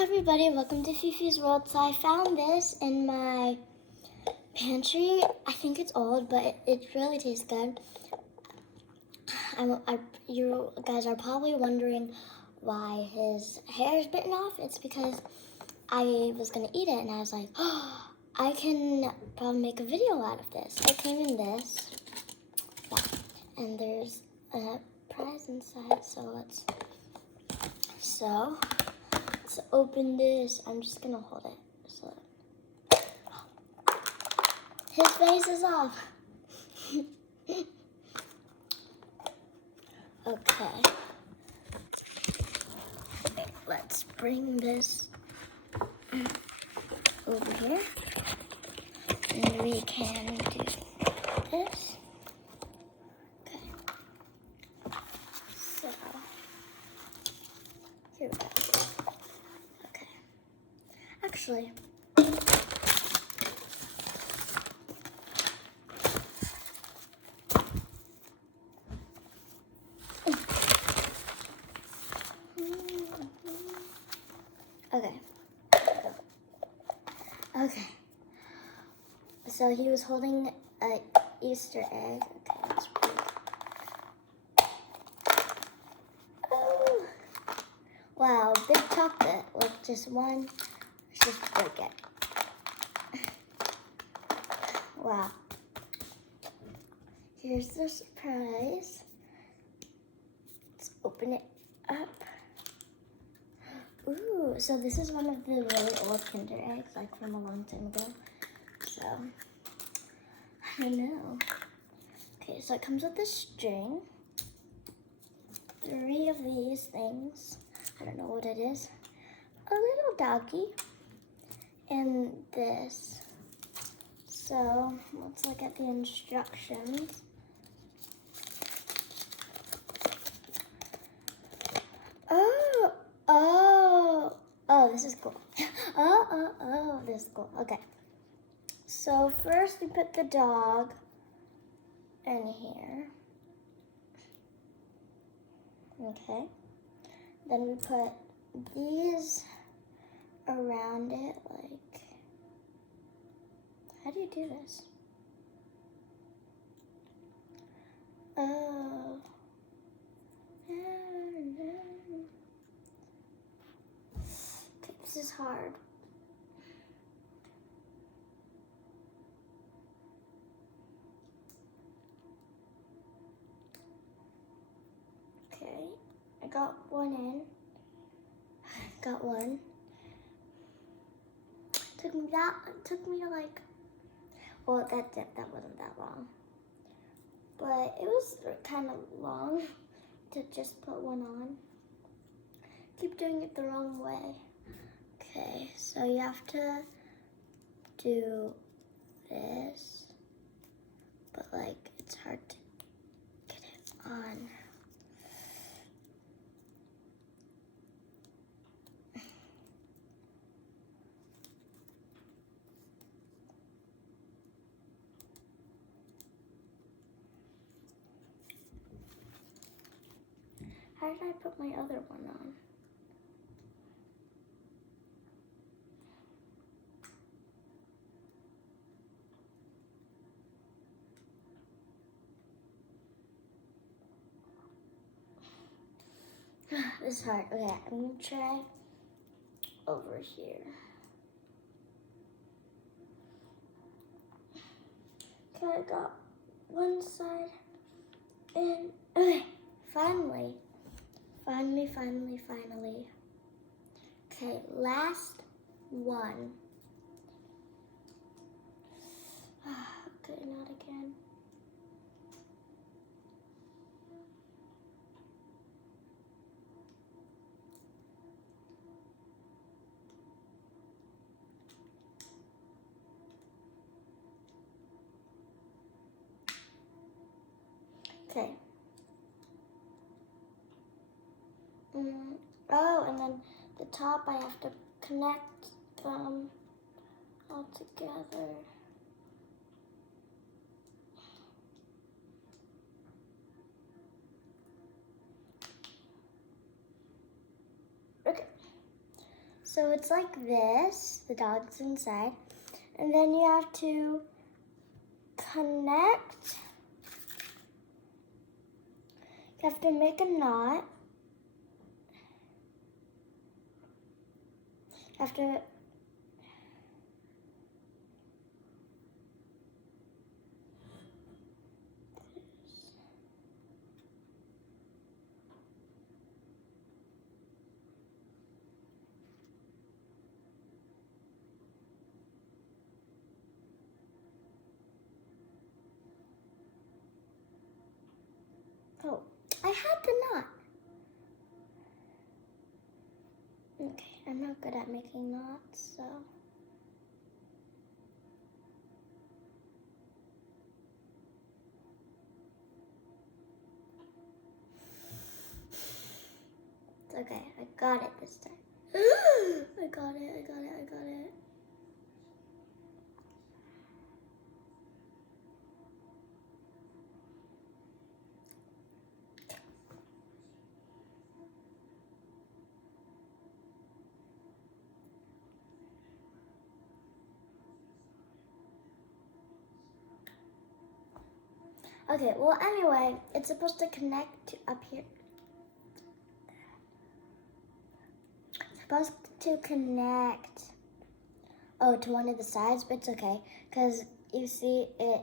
Hi everybody, welcome to FIFI'S world. So I found this in my pantry. I think it's old, but it really tastes good. You guys are probably wondering why his hair is bitten off. It's because I was gonna eat it and I was like, oh, I can probably make a video out of this. It came in this, yeah, and there's a prize inside. Let's open this. I'm just gonna hold it. So his face is off. Okay. Let's bring this over here. And we can do this. Okay. So, here we go. Okay. Actually, okay. So he was holding an Easter egg. Okay, let's break. Oh, wow, big chocolate. Like just one. Let's just break it. Wow. Here's the surprise. Let's open it up. Ooh, so this is one of the really old Kinder eggs, like from a long time ago. So, I don't know. Okay, so it comes with a string. 3 of these things. I don't know what it is. A little doggy. And this. So, let's look at the instructions. Oh, this is cool. Oh, this is cool. Okay. So first we put the dog in here. Okay. Then we put these around it, like, how do you do this? Oh. Okay, this is hard. Okay, I got one in. Got one. Took me like, well, that wasn't that long, but it was kind of long to just put one on. Keep doing it the wrong way. Okay, so you have to do this, but like it's hard to get it on. How did I put my other one on? This is hard. Okay, I'm gonna try over here. Okay, I got one side in. Okay, finally. Okay, last one. Okay, not again. Okay. Oh, and then the top I have to connect them all together. Okay. So it's like this, the dog's inside. And then you have to connect. You have to make a knot. You have to oh, I had the knot. Okay, I'm not good at making knots, so. It's okay, I got it this time. I got it. Okay, well anyway, it's supposed to connect to up here. It's supposed to connect, to one of the sides, but it's okay, because you see it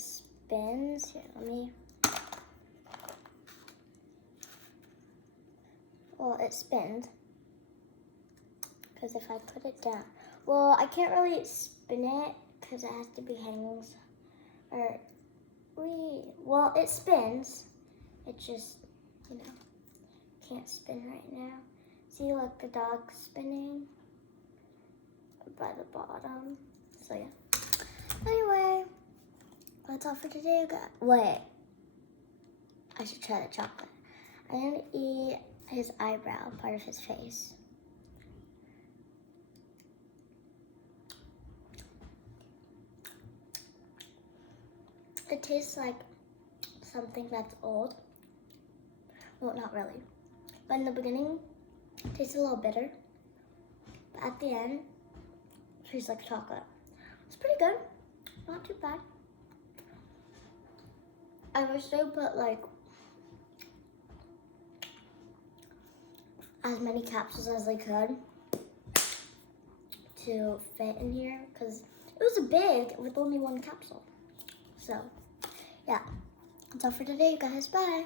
spins. Here, it spins, because if I put it down, well, I can't really spin it, because it has to be hanging, well, it spins. It just, can't spin right now. See, like the dog spinning by the bottom. So yeah. Anyway, that's all for today. Wait, I should try the chocolate. I'm gonna eat his eyebrow, part of his face. It tastes like something that's old. Well, not really. But in the beginning, it tastes a little bitter. But at the end, it tastes like chocolate. It's pretty good. Not too bad. I wish they put like as many capsules as they could to fit in here, because it was big with only one capsule. So, yeah. That's all for today, guys. Bye.